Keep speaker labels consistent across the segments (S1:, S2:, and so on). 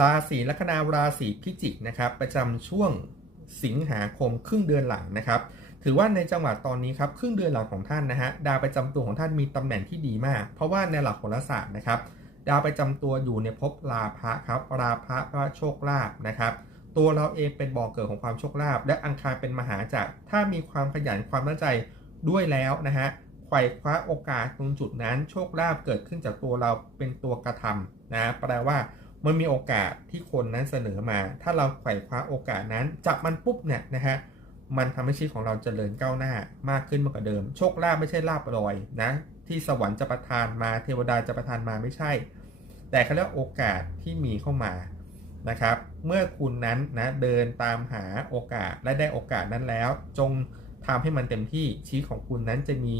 S1: ราศีลัคนาราศีพิจิกนะครับประจำช่วงสิงหาคมครึ่งเดือนหลังนะครับ ถือว่าในจังหวะตอนนี้ครับครึ่งเดือนหลังของท่านนะฮะดาวประจำตัวของท่านมีตำแหน่งที่ดีมาก เพราะว่าในหลักโหราศาสตร์นะครับ ดาวประจำตัวอยู่ในภพราพะครับราพะก็โชคลาภนะครับตัวเราเองเป็นบ่อกเกิดของความโชคลาภและอังคารเป็นมหาจักรถ้ามีความขยันความตั้งใจด้วยแล้วนะฮะไขว่คว้าโอกาสตรงจุดนั้นโชคลาภเกิดขึ้นจากตัวเราเป็นตัวกระทำนะแปลว่า มันมีโอกาสที่คนนั้นเสนอมา ถ้าเราไขว่คว้าโอกาสนั้น จับมันปุ๊บเนี่ยนะฮะมันทำให้ชีวิตของเราเจริญก้าวหน้ามากขึ้นมากกว่าเดิม โชคลาภไม่ใช่ลาบลอยนะ ที่สวรรค์จะประทานมาเทวดาจะประทานมาไม่ใช่ แต่เขาเรียกโอกาสที่มีเข้ามานะครับ เมื่อคุณนั้นนะเดินตามหาโอกาสและได้โอกาสนั้นแล้ว จงทำให้มันเต็มที่ชีวิตของคุณนั้นจะมี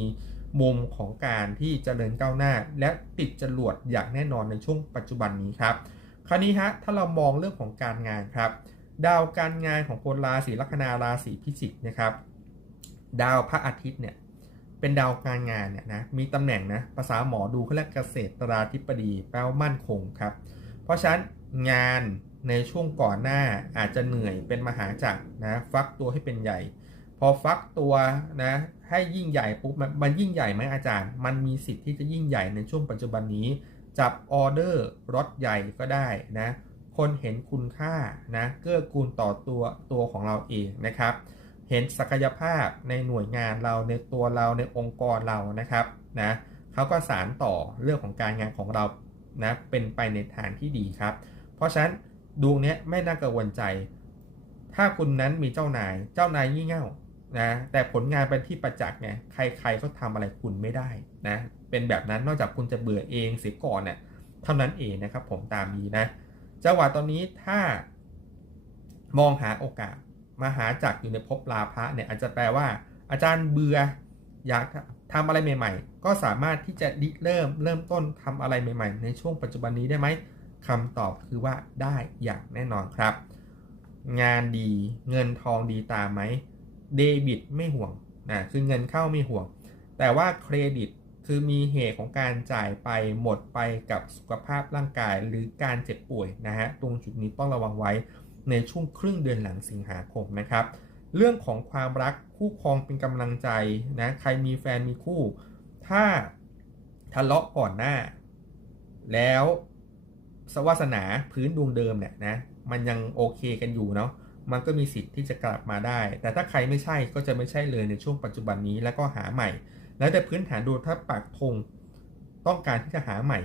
S1: มุมของการที่จเจริญก้าวหน้า และติดจรวดอย่างแน่นอนในช่วงปัจจุบันนี้ครับ คราวนี้ฮะถ้าเรามองเรื่องของการงานครับ ดาวการงานของคนราศีลัคนาราศีพิจิกนะครับดาวพระอาทิตย์เนี่ยเป็นดาวการงานเนี่ยนะมีตำแหน่งนะภาษาหมอดูเขาเรียกเกษตรราธิบดีแปลว่ามั่นคงครับ เพราะฉะนั้นงานในช่วงก่อนหน้าอาจจะเหนื่อยเป็นมหาจักรนะฟักตัวให้เป็นใหญ่ พอฟักตัวนะให้ยิ่งใหญ่ปุ๊บมันยิ่งใหญ่ไหมอาจารย์ มันมีสิทธิ์ที่จะยิ่งใหญ่ในช่วงปัจจุบันนี้ จับออเดอร์รถใหญ่ก็ได้นะ คนเห็นคุณค่านะเกื้อกูลต่อตัวตัวของเราเองนะครับ เห็นศักยภาพในหน่วยงานเราในตัวเราในองค์กรเรานะครับนะเขาก็สารต่อเรื่องของการงานของเรานะเป็นไปในทางที่ดีครับ เพราะฉะนั้นดวงนี้ไม่น่ากังวลใจ ถ้าคุณนั้นมีเจ้านาย เจ้านายงี่เง่านะแต่ผลงานเป็นที่ประจักษ์ไงใครๆก็ทำอะไรคุณไม่ได้นะ เป็นแบบนั้นนอกจากคุณจะเบื่อเองเสียก่อนเนี่ยเท่านั้นเองนะครับ ผมตามนี้นะจังหวะตอนนี้ถ้ามองหาโอกาสมาหาจักอยู่ในภพลาภะเนี่ยอาจจะแปลว่า อาจารย์เบื่ออยากทำอะไรใหม่ ๆ ก็สามารถที่จะริเริ่มเริ่มต้นทำอะไรใหม่ ๆ ในช่วงปัจจุบันนี้ได้ไหมคำตอบคือว่าได้อย่างแน่นอนครับ งานดีเงินทองดีตามไหมเดบิตไม่ห่วงนะคือเงินเข้าไม่ห่วง แต่ว่าเครดิต คือมีเหตุของการจ่ายไปหมดไปกับสุขภาพร่างกายหรือการเจ็บป่วยนะฮะตรงจุดนี้ต้องระวังไว้ในช่วงครึ่งเดือนหลังสิงหาคมนะครับ เรื่องของความรักคู่ครองเป็นกำลังใจนะใครมีแฟนมีคู่ ถ้าทะเลาะก่อนหน้า แล้วสวาสนาพื้นดวงเดิมเนี่ยนะมันยังโอเคกันอยู่เนาะมันก็มีสิทธิ์ที่จะกลับมาได้ แต่ถ้าใครไม่ใช่ก็จะไม่ใช่เลยในช่วงปัจจุบันนี้แล้วก็หาใหม่ แล้วแต่พื้นฐานดูถ้าปากธงต้องการที่จะหาใหม่